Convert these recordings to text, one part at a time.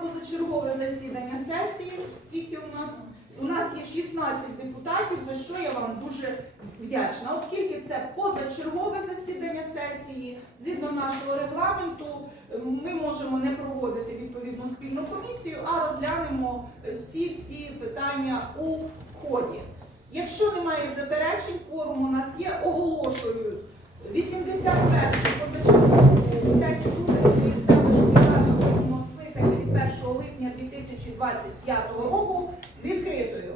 позачергове засідання сесії. Скільки у нас? У нас є 16 депутатів, за що я вам дуже вдячна. Оскільки це позачергове засідання сесії, згідно нашого регламенту, ми можемо не проводити відповідну спільну комісію, а розглянемо е, ці всі питання у ході. Якщо немає заперечень, форум у нас є, оголошую 81 позачергову сесію 1 липня 2025 року відкритою.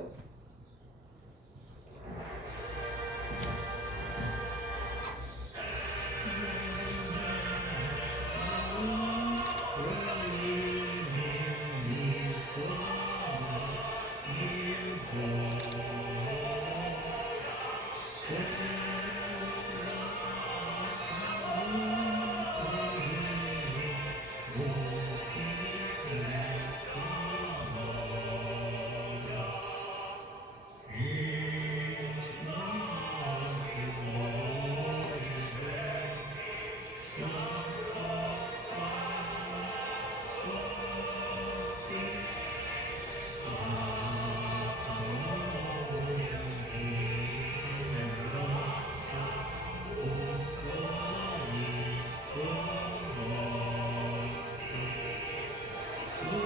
Holy,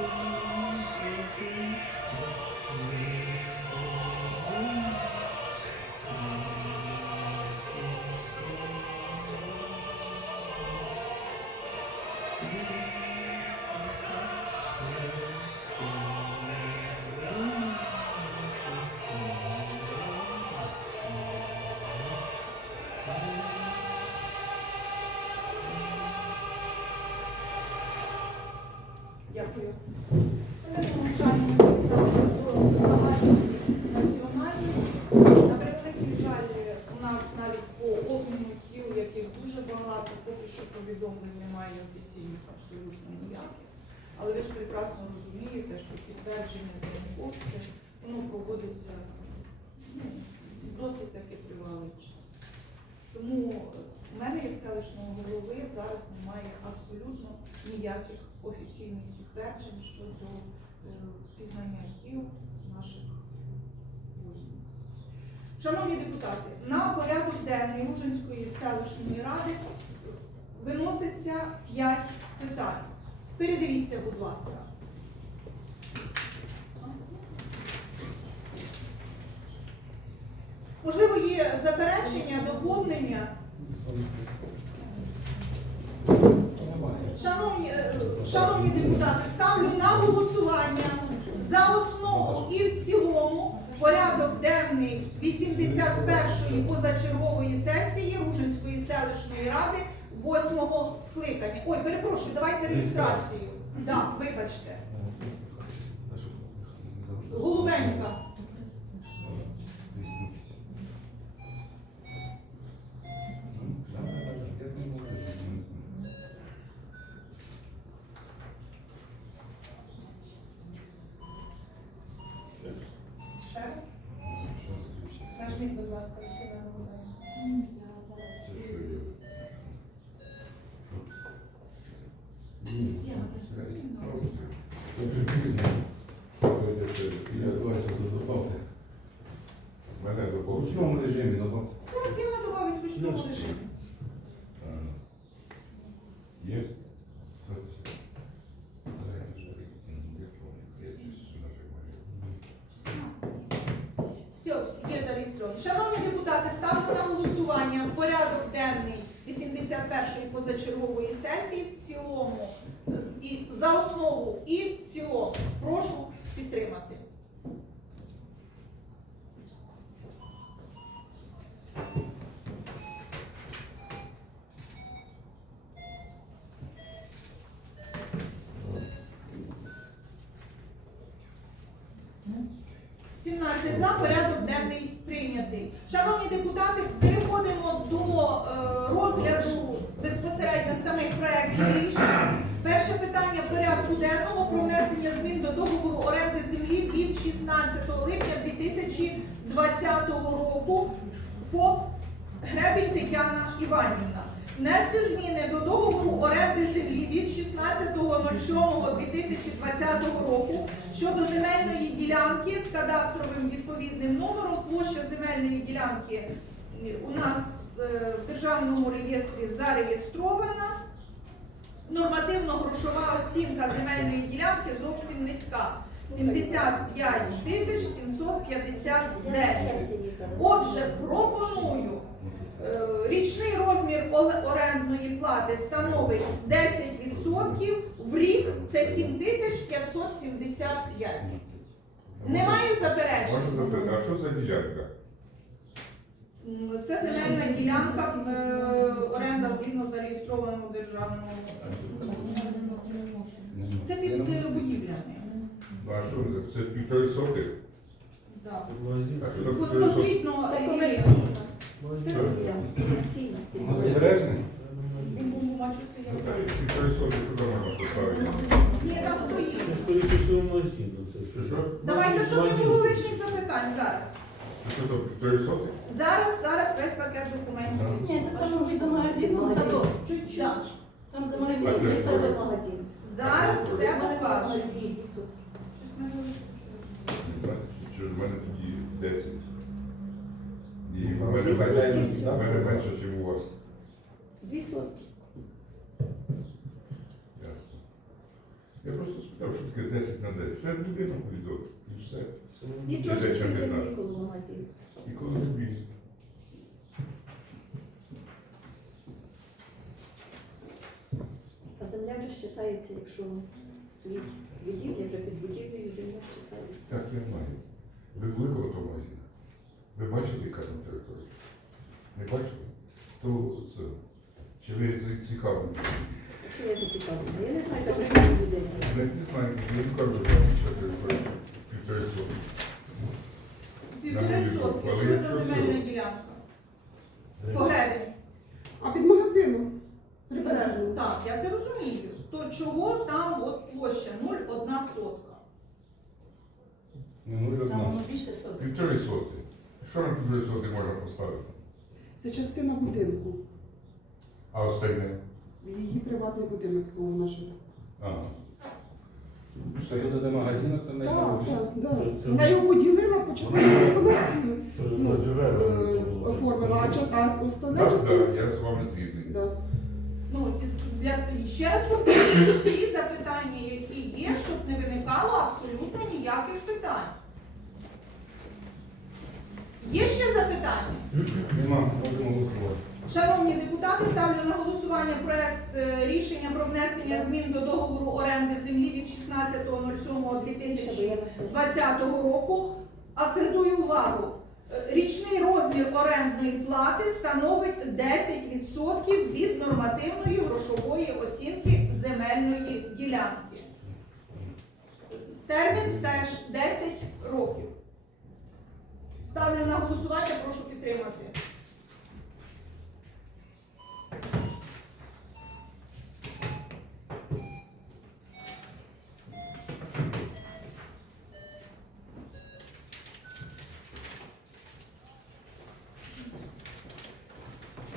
holy, holy. Повідомлень немає офіційних абсолютно ніяких. Але ви ж прекрасно розумієте, що підтвердження Дениковське, воно проводиться досить таки тривалий час. Тому у мене як селищного голови зараз немає абсолютно ніяких офіційних підтверджень щодо е, пізнання тіл наших воїнів. Шановні депутати, на порядок денний Ружинської селищної ради виноситься 5 питань. Передивіться, будь ласка. Можливо, є заперечення, доповнення. Шановні, е, шановні депутати, ставлю на голосування за основу і в цілому порядок денний 81-ї позачергової сесії Ружинської селищної ради 8-го скликання. Ой, перепрошую, давайте реєстрацію. Да, вибачте. Голубенька. Ще раз. Нажміть, будь ласка, себе Голубенька. Мене В допомогли. ручному режимі добавте. Зараз я надавав від ручного режиму. Є? Все, є зареєстровано. Шановні депутати, ставлю на голосування порядок денний 81-ї позачергової сесії в цілому і за основу і в цілому. Прошу підтримати. За порядок денний. Шановні депутати, переходимо до е, розгляду безпосередньо самих проєктів рішень. Перше питання порядку денного про внесення змін до договору оренди землі від 16 липня 2020 року ФОП Гребінь Тетяна Іванівна. Внести зміни до договору оренди землі від 16.07.2020 Щодо земельної ділянки з кадастровим відповідним номером, площа земельної ділянки е, у нас е, в державному реєстрі зареєстрована. Нормативно-грошова оцінка земельної ділянки зовсім низька. 75 тисяч 759. Отже, пропоную е, річний розмір орендної плати становить 10%, в рік це 7575. Немає заперечень? Можна запитати, а що за ділянка? Це земельна ділянка, е, оренда згідно зареєстрованого державного. Це під е, будівлями. А що це? Це півтори соти? Да. А що там півтори соти? Освітно Це е, комерційна. Це Комерційна. Збережний? це я. Ну? Ні, там стоїть. Що? Давайте, щоб не було лишніх запитань зараз. Зараз, зараз весь пакет документів. Ні, це вже магазину. Чуть-чуть. Там за А магазин. Зараз все виключило. Що ж в мене тоді 10? І в Ну, мене менше, ніж у вас. Дві сотки. Я просто спитав, що таке 10 на 10. Це будинок відомо. І все. І трошечки землі коло магазину. І коли тобі? А земля вже вважається, якщо стоїть будівля, вже під будівлею земля вважається. Так, я знаю. Ви були коло того магазину? Ви бачили, яка там територія? Не бачили? То це. Чи ви цікаві? Що я зацікавлена? Я не знаю, як це людей. Не, не знаю, не кажу, що там. Півтори сотні. Півтори сотки. Що за земельна ділянка? По. А під магазином? Прибережно. Так, я це розумію. То чого там от площа 0,1 сотка? Ну, ну, Там одна. воно більше соток. Півтори соти. Що на півтори соти можна поставити? Це частина будинку. А остальне? Її приватний будинок у нашому. Ага. Це туди до магазину, це не Так, на так, так. Вона його поділила по частині комерцію. Ну, е, оформила, а ча- а остальне Так, так, я з вами згідний. Да. Ну, для, ще раз повторюю, всі запитання, які є, щоб не виникало абсолютно ніяких питань. Є ще запитання? Нема, можемо голосувати. Шановні депутати, ставлю на голосування проект е, рішення про внесення змін до договору оренди землі від 16.07.2020 року. Акцентую увагу. е, Річний розмір орендної плати становить 10% від нормативної грошової оцінки земельної ділянки. Термін теж 10 років. Ставлю на голосування, прошу підтримати.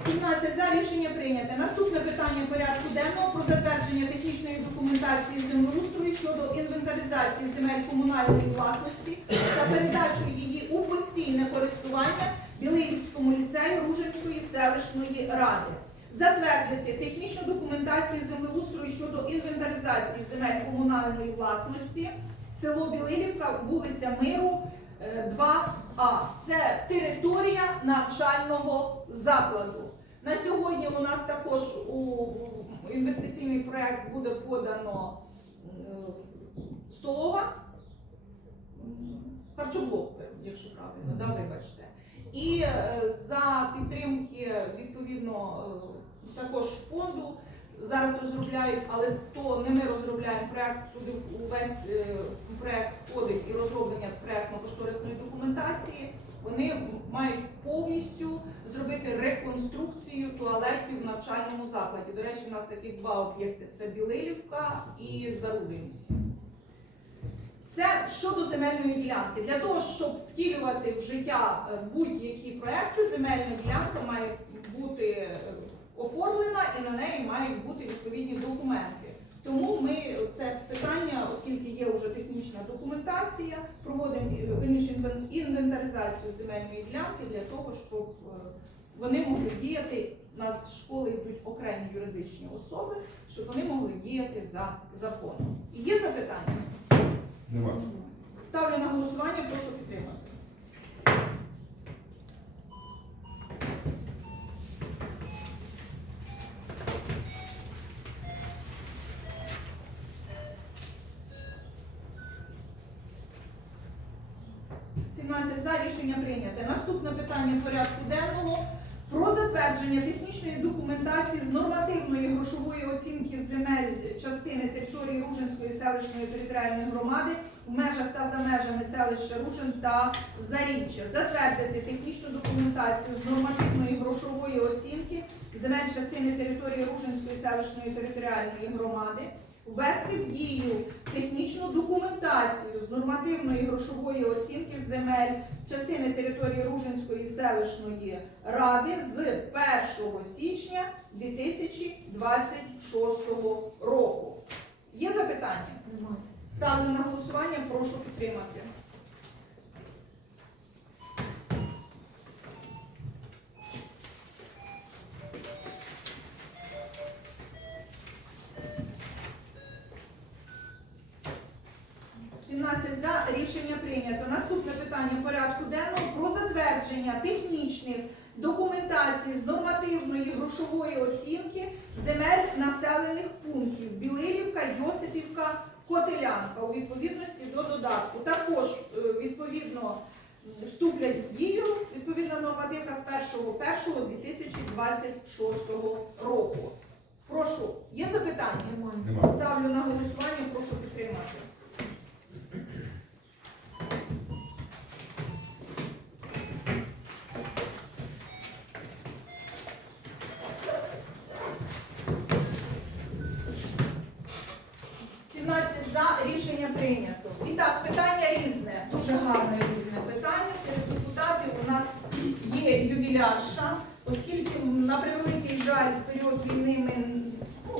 Сімнадцять за рішення прийняте. Наступне питання порядку денного про затвердження технічної документації землеустрою щодо інвентаризації земель комунальної власності та передачу її у постійне користування Білиївському ліцею Ружинської селищної ради. Затвердити технічну документацію землеустрою щодо інвентаризації земель комунальної власності село Білилівка, вулиця Миру, е, 2А. Це територія навчального закладу. На сьогодні у нас також у інвестиційний проект буде подано е, столова, харчоблок, якщо правильно, да, вибачте. І е, за підтримки відповідно е, також фонду зараз розробляють, але то не ми розробляємо проект, туди увесь е, проект входить і розроблення проектно-кошторисної документації. Вони мають повністю зробити реконструкцію туалетів в навчальному закладі. До речі, у нас таких два об'єкти: це Білилівка і Зарубинці. Це щодо земельної ділянки. Для того, щоб втілювати в життя е, будь-які проекти, земельна ділянка має бути е, оформлена і на неї мають бути відповідні документи. Тому ми це питання, оскільки є вже технічна документація, проводимо е, інвентаризацію земельної ділянки для того, щоб е, вони могли діяти. У нас з школи йдуть окремі юридичні особи, щоб вони могли діяти за законом. Є запитання? Нема. Ставлю на голосування, прошу підтримати. Сімнадцять за рішення прийнято. Наступне питання порядку денного про затвердження технічної документації з нормативної грошової оцінки земель частини території Ружинської селищної територіальної громади в межах та за межами селища Ружин та Заріччя. Затвердити технічну документацію з нормативної грошової оцінки земель частини території Ружинської селищної територіальної громади. Ввести в дію технічну документацію з нормативної грошової оцінки земель частини території Ружинської селищної ради з 1 січня 2026 року. Є запитання? Ставлю на голосування, прошу підтримати. Сімнадцять за рішення прийнято. Наступне питання порядку денного про затвердження технічних документацій з нормативної грошової оцінки земель населених пунктів Білилівка, Йосипівка, Котелянка у відповідності до додатку. Також е, відповідно вступлять в дію відповідна нормативка з 1.1.2026 року. Прошу, є запитання? Нема. Ставлю на голосування, прошу підтримати. Сімнадцять за рішення прийнято. І так, питання різне, дуже гарне різне питання. Серед депутатів у нас є ювілярша, оскільки на превеликий жаль в період війни ми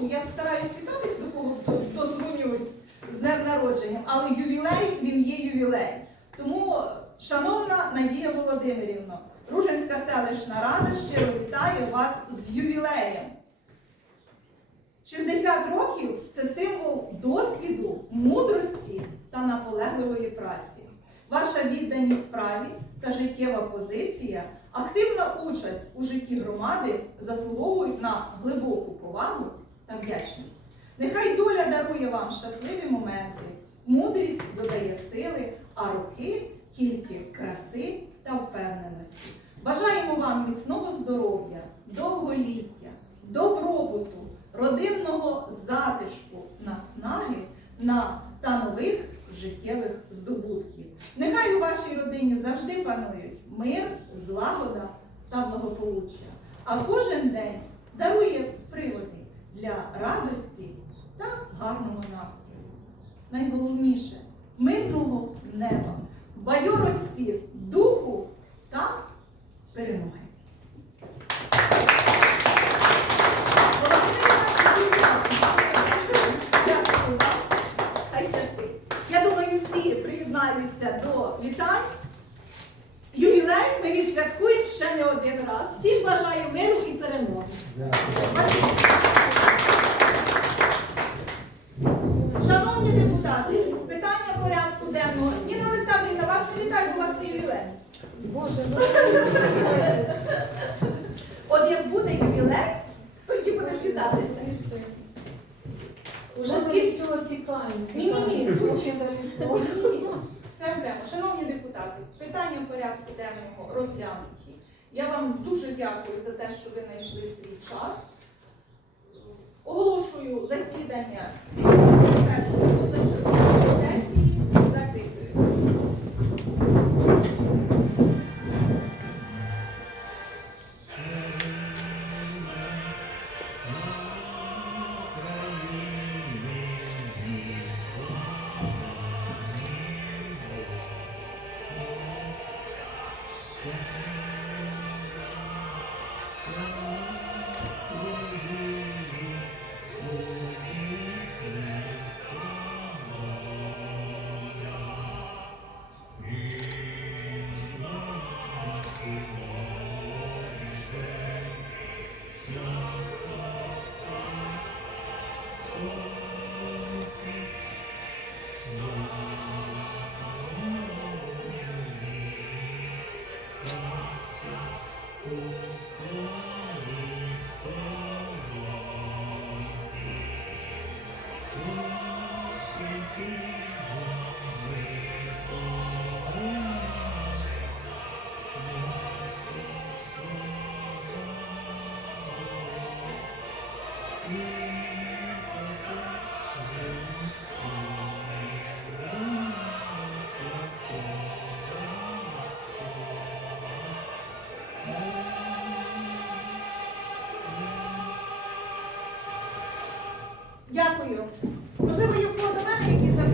ну, я стараюсь вітатись до кого до- дозвонюсь з днем народженням, але ювілей він є ювілей. Тому, шановна Надія Володимирівна, Ружинська селищна рада щиро вітає вас з ювілеєм. 60 років це символ досвіду, мудрості та наполегливої праці. Ваша відданість справі та життєва позиція, активна участь у житті громади заслуговують на глибоку повагу та вдячність. Нехай доля дарує вам щасливі моменти, мудрість додає сили, а роки тільки краси та впевненості. Бажаємо вам міцного здоров'я, довголіття, добробуту, родинного затишку, наснаги на та нових життєвих здобутків. Нехай у вашій родині завжди панують мир, злагода та благополуччя. А кожен день дарує приводи для радості та гарного настрою. Найголовніше мирного неба, бадьорості духу та перемоги. Дякую вам. Хай щастить. Я думаю, всі приєднаються до вітань. Ювілей ми відсвяткуємо ще не один раз. Всім бажаю миру і перемоги. Спасибо. Шановні депутати, питання порядку денного. Ніна Олександрівна, вас не вітаю, бо у вас не ювілей. Боже, ну От як буде ювілей, тоді будеш вітатися. уже від цього тікаємо. Тікаємо. Чи не від того? Це окремо. Шановні депутати, питання порядку денного розглянуті. Я вам дуже дякую за те, що ви знайшли свій час. Оголошую засідання